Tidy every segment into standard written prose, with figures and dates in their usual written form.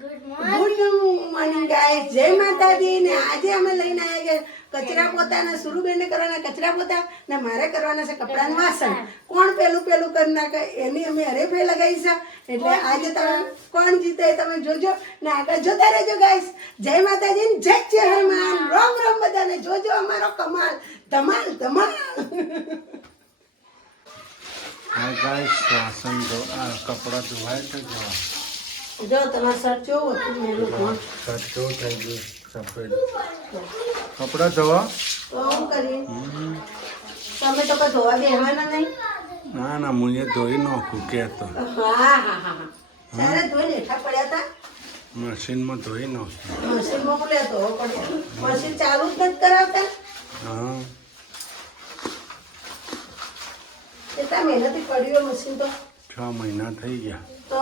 Good morning guys, જય માતાજી. ને આજે અમે લઈને આવ્યા કે કચરા પોતાના સુરુબેન કરવાના કચરા પોતા ને મારે કરવાના છે કપડાનું વાસણ. કોણ પેલું કરી નાખે એની અમે હરેફાઈ લગાવી છે. એટલે આજે તમે કોણ જીતે એ તમે જોજો ને આગળ જોતા રહેજો ગાઈસ. જય માતાજી ને જય હનુમાન. રામ રામ બધાને. જોજો અમારો કમાલ ધમાલ ધમાલ. હા ગાઈસ, વાસણ ધો કપડાં ધોવાય તો જોવા જો તમારે શર્ટ કેવું હતું મેલું કોણ કટકો થઈ ગયું સફેદ કપડાં ધોવા તો શું કરીએ? તમે તો કોઈ ધોવા બેહવાના નહીં? ના હું એ ધોઈ નાખું કહેતો હા ત્યારે ધોઈને હેઠા પડ્યા હતા. મશીનમાં ધોઈ નાખું. મશીન મોકલે તો પણ મશીન ચાલુ જ નથી કરાવતા. હા કેટલા મહિનાથી પડ્યું મશીન તો 6 મહિના થઈ ગયા. તો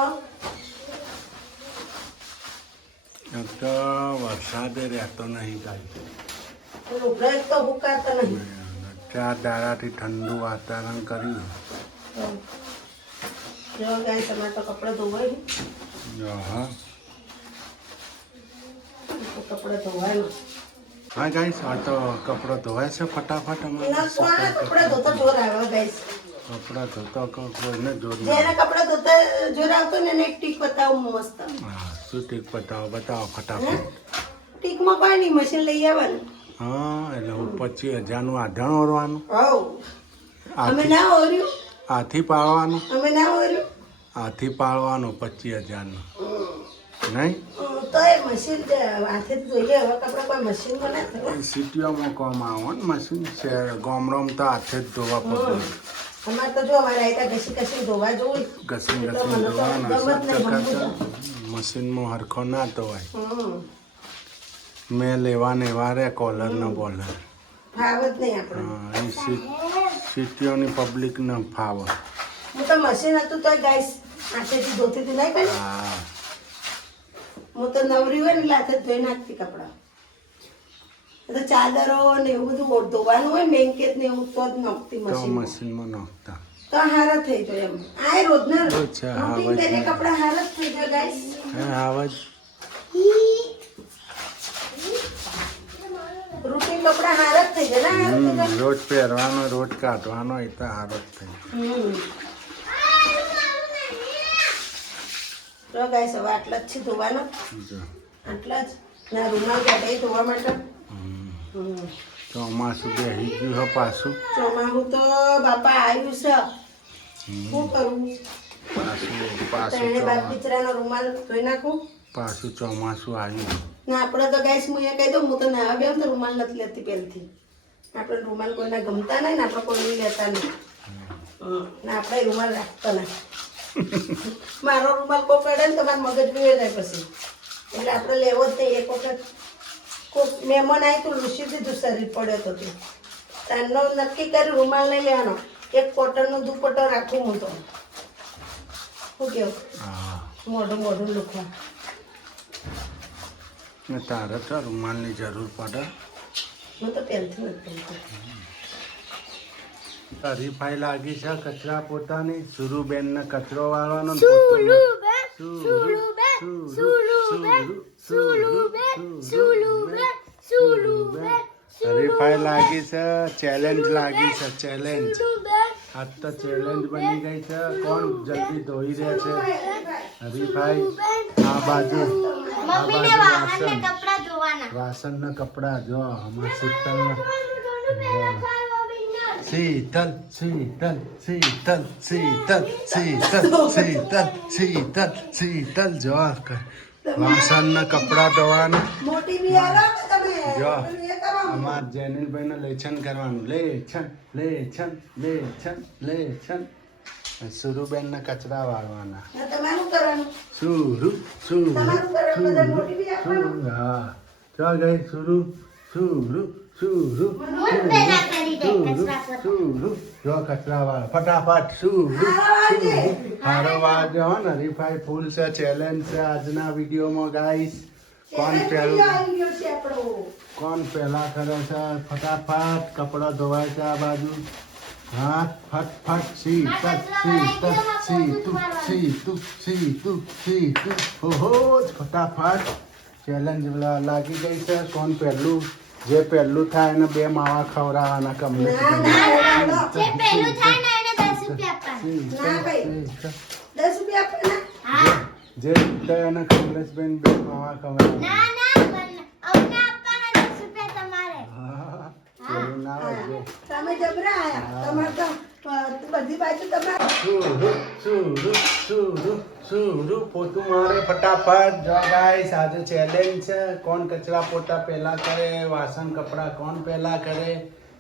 એક તો વરસાદે રહેતો નહીં કાંઈ. લુગડા એક તો હુકાતા નહીં. 4 દાડાથી ઠંડુ વાતાવરણ કર્યું. જો ગાય તમારે તો કપડાં ધોવાય ને હા કપડાં ધોવાય હા ગાઈસ, આ તો કપડાં ધોવાય છે ફટાફટ. એના કોના કપડાં ધોતા જોર આવે ગાઈસ. કપડાં ધોતા કોઈને જોર જેના કપડાં ધોતા જોર આવતો ને એને એક ટીક બતાવું મસ્ત. હા શું ટીક બતાવો ફટાફટ. ટીકમાં કોઈ નહીં, મશીન લઈ આવવાનું. હા એટલે હું 25,000 આધાણ ઓરવાનું. હવ અમે ના ઓર્યું, હાથી પાડવાનું. અમે ના ઓર્યું. હાથી પાડવાનું 25,000 નહીં. તો એ મશીન હાથે જોઈએ. હવે કપડાં કોઈ મશીનમાં ના થાય. સિટીઓમાં કોમ આવો ને મશીન છે. ગામડામાં તો હાથે જ ધોવા પડે. અમારે તો જો અમારે આયતા ઘસી ધોવા જોવું. ઘસી ધોવાના. મશીનમાં હરખો ના ધોવાય. મેં લેવાને વારે કોલર ને બોલર ફાવ જ નહીં આપણે. સિટીઓની પબ્લિક ને ફાવ. હું તો મશીન હતું તો ગાઈસ હાથેથી ધોતી હતી નહીં કરી. હા હું તો નવરી હોય ને એટલે હાથે ધોઈ નાખતી કપડાં. તો ચાદરો ને એવું બધું ધોવાનું હોય બેંકેટ ને એવું તો જ નાખતી તો મશીન. મશીનમાં નાખતા તો હારા થઈ જાય એમ. આ રોજના અચ્છા, હા, રૂટીન કરીને કપડાં હારા જ થઈ જાય ગાઈસ. હા આવાજ રૂટીન કપડાં હારા જ થઈ જાય ને. રોજ પહેરવાનો રોજ કાઢવાનો એ તો હારો જ થઈ. તો ગાઈસ હવે આટલા જ છે ધોવાનો. જો આટલા જ ના રૂમાલ કાઢે ધોવા માટે. ચોમાસું બેસી ગયું હે પાછું. ચોમાસું તો બાપા આવ્યું છે. શું કરું? ત્રણે બાપ બિચરાનો રૂમાલ ધોઈ નાખું. પાછું ચોમાસું આવ્યું. ના આપણે તો ગાઈસ હું અહીંયા કહી દઉં, હું તો નાવા બેન તો રૂમાલ નથી લેતી પહેલથી. આપણે રૂમાલ કોઈના ગમતા નહીં ને આપણે કોઈ લેતા નહીં. ને આપણે રૂમાલ રાખતા નહીં. મારો રૂમાલ કોઈ પડે ને તો મારું મગજ બી જાય પછી. એટલે આપણે લેવો જ નહીં. એક વખત કોઈ મહેમાન આવી તો લૂસી દીધું શરીર પડ્યો તો તે તારનો નક્કી કર્યું રૂમાલ નહીં લેવાનો. એક કોટનનો દુપટ્ટો રાખું હું તો. શું કેવું? હા મોઢું લુખવા. ને તારે તો રૂમાલની જરૂર પડે. હું તો પહેલથી નથી પહેરતી. હરીફાઈ લાગી છે કચરા પોતાની. સુરુબેન ને કચરો વાળવાનો. હરીફાઈ લાગી છે. ચેલેન્જ લાગી છે. ચેલેન્જ આજ તો ચેલેન્જ બની ગઈ છે. કોણ જલ્દી ધોઈ રહે છે. હરીફાઈ આ બાજુ વાસણ ના કપડા. જો હમણાં શીતલ શીતલ જો વાસણ ના કપડા ધોવાના. મોટી બી આલો ને તમે. જો પેલું એ કરો. અમાર જેનિલભાઈ ને લેછન કરવાનું. લેછન સુરુબેન ને કચરા વાળવાના. ના તમારું કરવાનું. તમારું કરવાનું. બધા મોટી બી આપવાનું. હા ચાલ ગઈ સુરુ જો કચરા વાળા ફટાફટ હારો વાજો હો ને. હરીફાઈ ફૂલ છે. ચેલેન્જ છે આજના વિડીયોમાં ગાઈસ. કોણ પહેલા કરે છે. ફટાફટ કપડા ધોવાય છે આ બાજુ. હાથ ફટ સીતું ઓહો ફટાફટ ચેલેન્જ લાગી ગઈ છે કોણ પહેલું જે પહેલું થાય એને 2 માવા ખવડાવવાના કમને ના ભાઈ 10 રૂપિયા આપવાના. જે જીતે એને કમલેશબેન 2 માવા ખવડાવવાના હા એવું ના હોય જો. તમે જબરા આયા. તમારે તો બધી બાજુ તમારે સુરુ પોતું મારે ફટાફટ જો ગાઈસ આજે ચેલેન્જ છે કોણ કચરા પોતા પહેલા કરે વાસણ કપડા કોણ પહેલા કરે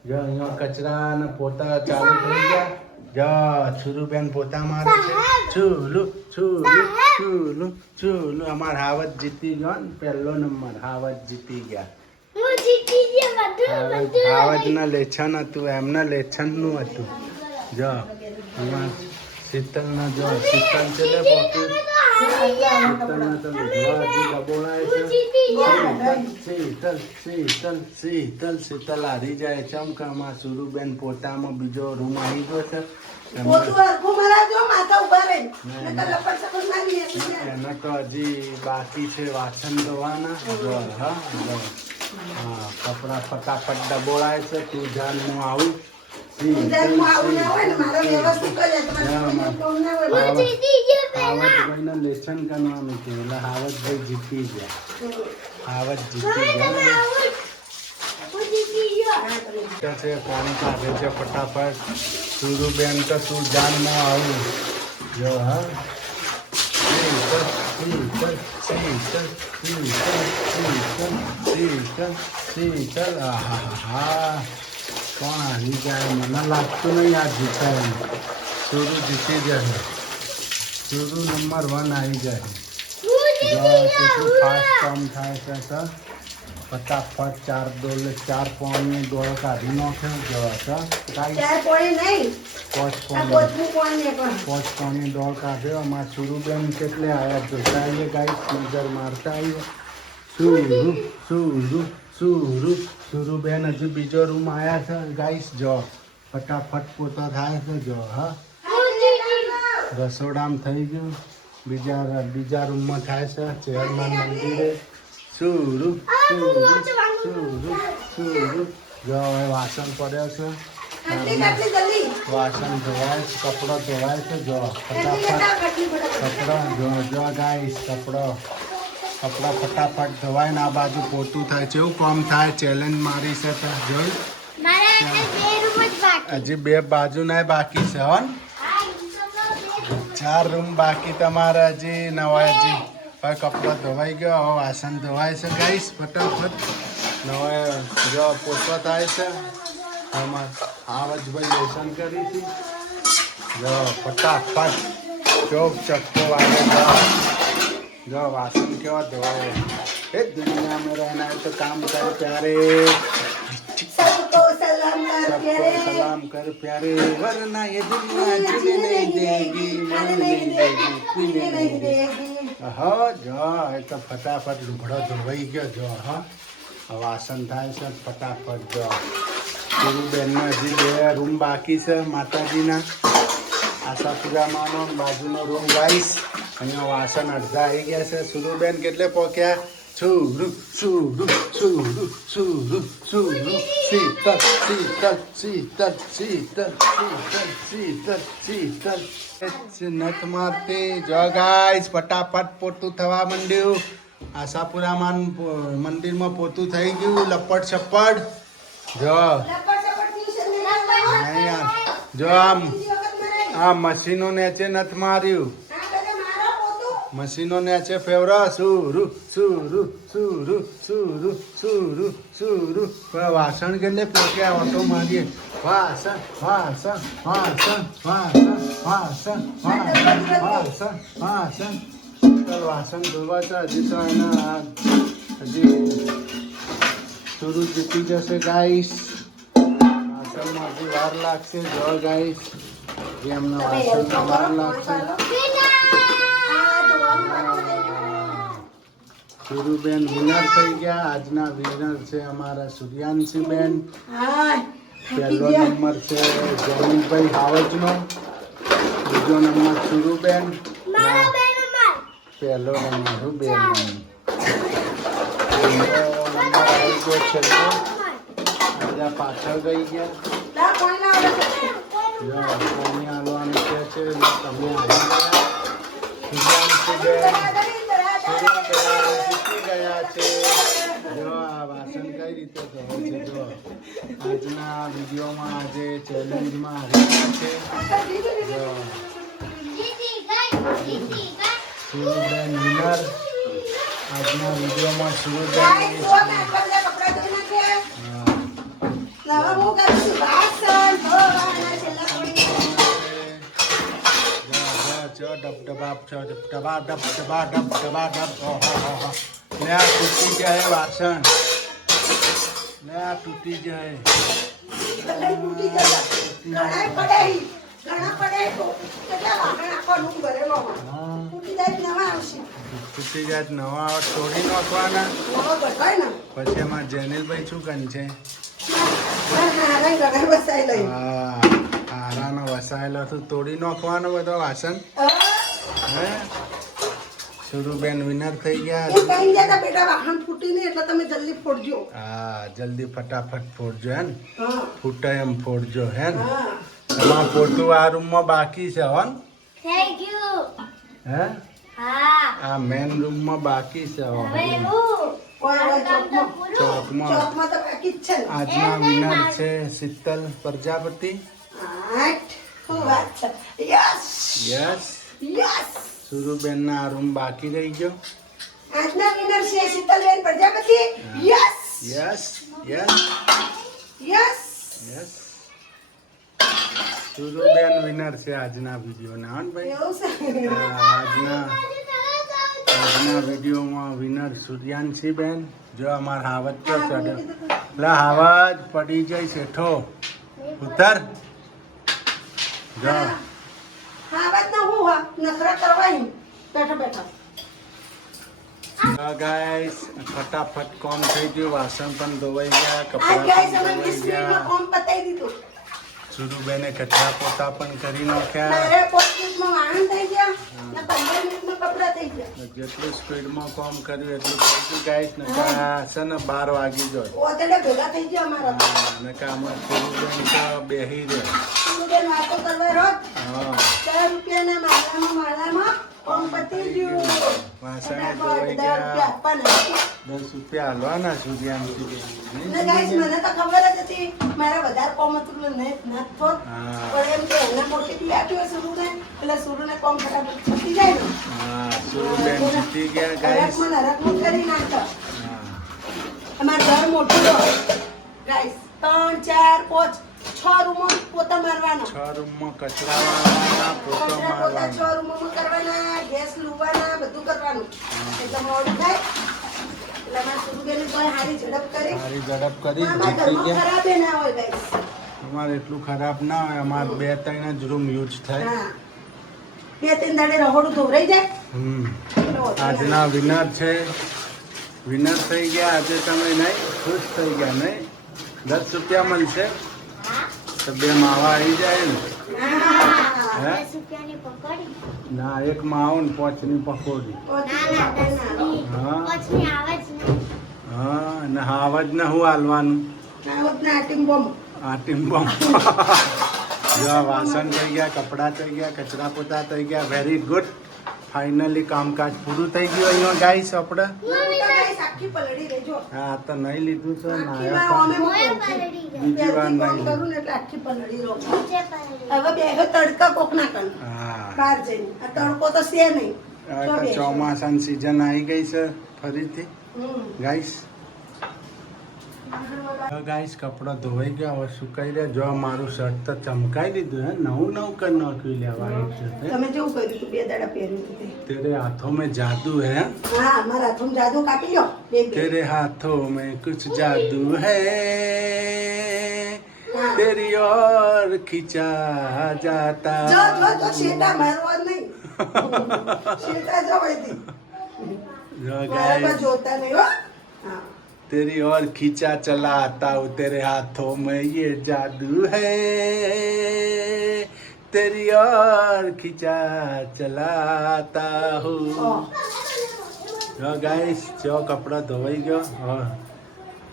જો અહીંયા કચરા અને પોતા ચાલુ થઈ ગયા જો છુરુબેન પોતા મારે છે છુલુ અમાર હાવત જીતી ગયો ને પહેલો નંબર હાવત જીતી ગયા હાવત ના લેછન હતું એમના લેછન નું હતું જો અમાર શીતલ ના જો શીતલ છે લે પોતું શીતલ ના તો ધોવાજી ડબોળાય છે શીતલ હારી જાય ચમકામાં સુરુબેન પોતામાં બીજો રૂમ આવી ગયો છે પોતું હરખું મરાવજો, માથા ઉભા રહે. નકર લપડ સપડ મારી લેશે. એને તો હજી બાકી છે વાસણ ધોવાના જો હા કપડા ફટાફટ ડબોળાય છે તું જાન હું આવું ઉધારમાં આવું ના હોય ને, મારો વ્યવસ્થિત કરે. તમારે કોમ ના હોય. હાવતભાઈ લેસન કરવાનું છે એટલે હાવતભાઈ જીતી ગયા હાવત જીતી ગયા છે કોણ કાઢે છે ફટાફટ સુરુબેન તો તું જાનમાં આવું જો હા શીતલ હા કોણ હારી જાય મને લાગતું નહીં આ જીતાય સુરુ જીતી જશે સુરુ નંબર 1 આવી જાય કેટલું ફાસ્ટ કામ થાય છે તો ફટાફટ 4 પોણી દોડ કાઢી નાખ્યો જો ચાર પોણી નહીં. 5 આ પોતનું પોણી પણ. પોણી દોડ કાઢ્યો અમારા સુરુબેન કેટલે આવ્યા જોતા આવીએ ગાઈસ નજર મારતા આવીએ સુરુબેન હજુ બીજો રૂમ આવ્યા છે ગાઈસ જો ફટાફટ પોતા થાય છે જો હા રસોડામાં થઈ ગયું બીજા રૂમમાં થાય છે ચેરમેન મંદિરે સુરુ જો હવે વાસણ પડ્યો છે વાસણ ધોવાય છે કપડો ધોવાય છે જો ફટાફટ કપડો જો ગાઈસ કપડો ફટાફટ ધોવાય ને આ બાજુ પોતું થાય છે એવું કામ થાય ચેલેન્જ મારી છે તો જોઈ હજી 2 બાજુ ના બાકી છે હો 4 રૂમ બાકી તમારે હજી નવા હજી હવે કપડો ધોવાઈ ગયો હવે વાસણ ધોવાય છે ગાઈસ ફટાફટ હવે જો પોતો થાય છે આમાં આવજભાઈ લેસન કરી હતી જો ફટાફટ ચોક ચક્કો વાગે जो वासन केवा धोए ए दुनिया में रहना है तो काम कर प्यारे सबको सलाम कर प्यारे वरना ये दुनिया जीने नहीं देगी मरने नहीं देगी पीने नहीं देगी हाँ जो ये तो फटाफट लुगड़ो धोवाई गयो जो हाँ वासन થાય છે ફટાફટ જો સુરુબેનના હજી 2 રૂમ બાકી છે માતાજીના આશાપુરામાંનો બાજુનો રૂમ ગાઈસ અહીંયા વાસણ અડધા આવી ગયા છે સુરુબેન કેટલે પહોંચ્યા સુરુ શીતલ નથ મારતી જો ગાઈસ ફટાફટ પોતું થવા માંડ્યું આશાપુરામાં મંદિરમાં પોતું થઈ ગયું લપટ છપ્પડ જો નહીં યાર જો આ મશીનો નેચે નથી માર્યું મશીનો નેચે ફેવરા સુરુ વાસણ કેટલે પોક્યા ઓટો મારીએ વાસણ વાસણ ધોવા છે હજી તો એના હજી સુરુ જીતી જશે ગાઈસ વાસણમાં હજી વાર લાગશે જો ગાઈસ એમના વાસણમાં વાર લાગશે સુરુબેન વિનર થઈ ગયા આજના વિનર છે અમારા સૂર્યાંશીબેન પહેલો નંબર છે જમીનભાઈ હાવજનો, બીજો નંબર સુરુબેન, પહેલો નંબર બેન, નંબર આવી ગયો છેલ્લો. બધા પાછળ ગઈ ગયા. કોની હાલવાનું કે છે તમે આવી ગયા. જીતી ગયા છે. જો આ વાસણ કઈ રીતે ધોવે છે. જો આજના વિડીયોમાં આજે ચેલેન્જમાં આવ્યા છે. જો સુરુબેન વિનર. આજના વિડીયોમાં સુરુબેન ડબડબાપ છો ડબડબા ડબડબા ડબડબા ડબ. લે આ તૂટી જાય વાસણ. લે આ તૂટી જાય. તૂટી જાય નવા તોડી નાખવાના. પછી એમાં જેનિલભાઈ શું કરી છે? હારાનો વસાયેલો તો તોડી નાખવાનો બધો વાસણ. હે સુરુબેન વિનર થઈ ગયા. હા જલ્દી ફટાફટ ફોડજો હે ને. ફૂટે એમ ફોડજો હે ને. તમારું પોતું આ રૂમમાં બાકી છે હો ને? હે આ મેન રૂમમાં બાકી છે. ચોકમાં આજના વિનર છે શીતલ પ્રજાપતિ. યસ સુરુબેન ના રૂમ બાકી રહી ગયો. આજના વિનર છે Shitalben Prajapati. Yes yes yes yes yes Suruben winner છે આજના વિડીયોના. હા ભાઈ આજના વિડીયોમાં વિનર સૂર્યાંશીબેન. જો અમારા હાવજ તો ચડ્યો. એટલે હાવજ પડી જાય શેઠો ઉતર. જો ગાઈસ ફટાફટ કોમ થઈ ગયું. વાસણ પણ ધોવાઈ ગયા, કપડાં પણ ધોવાઈ ગયા. સુરુબેને કચરા પોતા પણ કરી નાખ્યા. જેટલું સ્પીડમાં કામ કર્યું એટલું થઈ ગયું ગાઈસ. નકા છે ને 12 વાગી જાય. નકા આમાં સુરુબેન તો બેહી રહ્યા. વાસણ ધોવાઈ ગયા. 10 રૂપિયા હાલવાના સૂર્યાંશી. મને તો ખબર જ હતી મારા વધારે કોમ હતું એટલે મોટી આપ્યું સુરુને એટલે સુરુને કોમ ફટાફટ પતી જાય ને. સુરુબેન જીતી ગયા ગાઈસ. હરકમાં કરી નાખતો. અમારું ઘર મોટું ગાઈસ 3 4 5 6 રૂમો પોતા મારવાના. 6 રૂમમાં કચરા વાળવાના, પોતા મારવાના. 6 રૂમોમાં કરવાના, ગેસ લુવાના, બધું કરવાનું. એટલે મોડું થાય. એટલે અમારા સુરુબેને કોઈ હારી ઝડપ કરી. જીતી ગયા. ખરાબ ના હોય ગાઈસ. અમારે એટલું ખરાબ ના હોય. અમારે 2-3 જ રૂમ યુઝ થાય. 2-3 દાડે રહોડું ધોરાઈ જાય. આજના વિનર છે. વિનર થઈ ગયા આજે. તમે નહીં ખુશ થઈ ગયા નહીં? 10 રૂપિયા મળશે તો 2 માવા આવી જાય ને. ના એક માવો ને 5 ની પકોડી. હા ને હાવજ ને હું હાલવાનું. આટીમ બોમ્બ. જો વાસણ થઈ ગયા, કપડાં થઈ ગયા, કચરા પોતા થઈ ગયા. Very good. ફાઇનલી કામકાજ પૂરું થઈ ગયું અહીંયા ગાઈસ આપણે. હા તો નહીં લીધું છે બીજી વાર નહીં. ચોમાસાની સિઝન આવી ગઈ છે ફરીથી ગાઈસ. ગાઈસ કપડાં ધોવાઈ ગયા, હવે સુકાઈ રહ્યા. જો મારું શર્ટ તો ચમકાઈ દીધું હે. નવું કરી નાખ્યું લેવા. તમે જેવું કર્યું તું 2 દાડા પહેર્યું. तेरे हाथों में जादू है. हाँ हमारा हाथों में जादू काटी लो. तेरे हाथों में कुछ जादू है. तेरी ओर खींचा जाता. जो शेटा मारवा नहीं. शेटा जो भाई थी. जो गाइस जोता नहीं हो. हाँ तेरी ओर खींचा चलाता हूँ तेरे हाथों में ये जादू है तेरी ओर खींचा चलाता हूँ જો ગાઈસ જો કપડાં ધોવાઈ ગયો હવે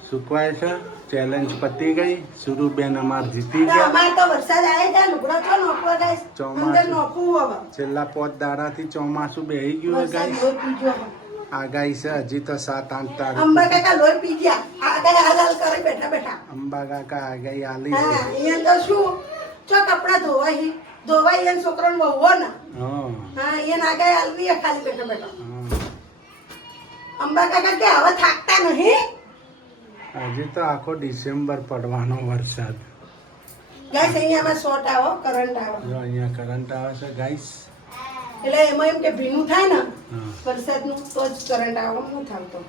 સુકવાય છે ચેલેન્જ પતી ગઈ સુરુબેન અમાર જીતી ગયા અમારે તો વરસાદ આવે છે લુગડા તો નોખવો ગાઈસ ચોમાસું. અંદર નોખવું હવે છેલ્લા 5 દાડાથી ચોમાસું બેહી ગયું હે વરસાદ ગાઈસ લોહી પીજો હવે. આગાહી છે હજી તો 7-8 તારીખ અંબા કાકા લોહી પી ગયા આગળ હાલ કરે બેઠા બેઠા અંબા કાકા આગાહી આલી હા છે અહીંયા તો શું ચો કપડા ધોવાય એને છોકરાને વહવો ને હા હા એને આગળ હાલવી હે ખાલી બેઠા બેઠા હા. અંબા કાકા કે હવે થાકતા નહીં હજી તો આખો ડિસેમ્બર પડવાનો વરસાદ ગાઈસ અહીંયામાં શોર્ટ આવો કરંટ આવો જો અહીંયા કરંટ આવે છે ગાઈસ એટલે એમાં એમ કે ભીનું થાય ને હા વરસાદનું તો જ કરંટ આવો હું થાવતો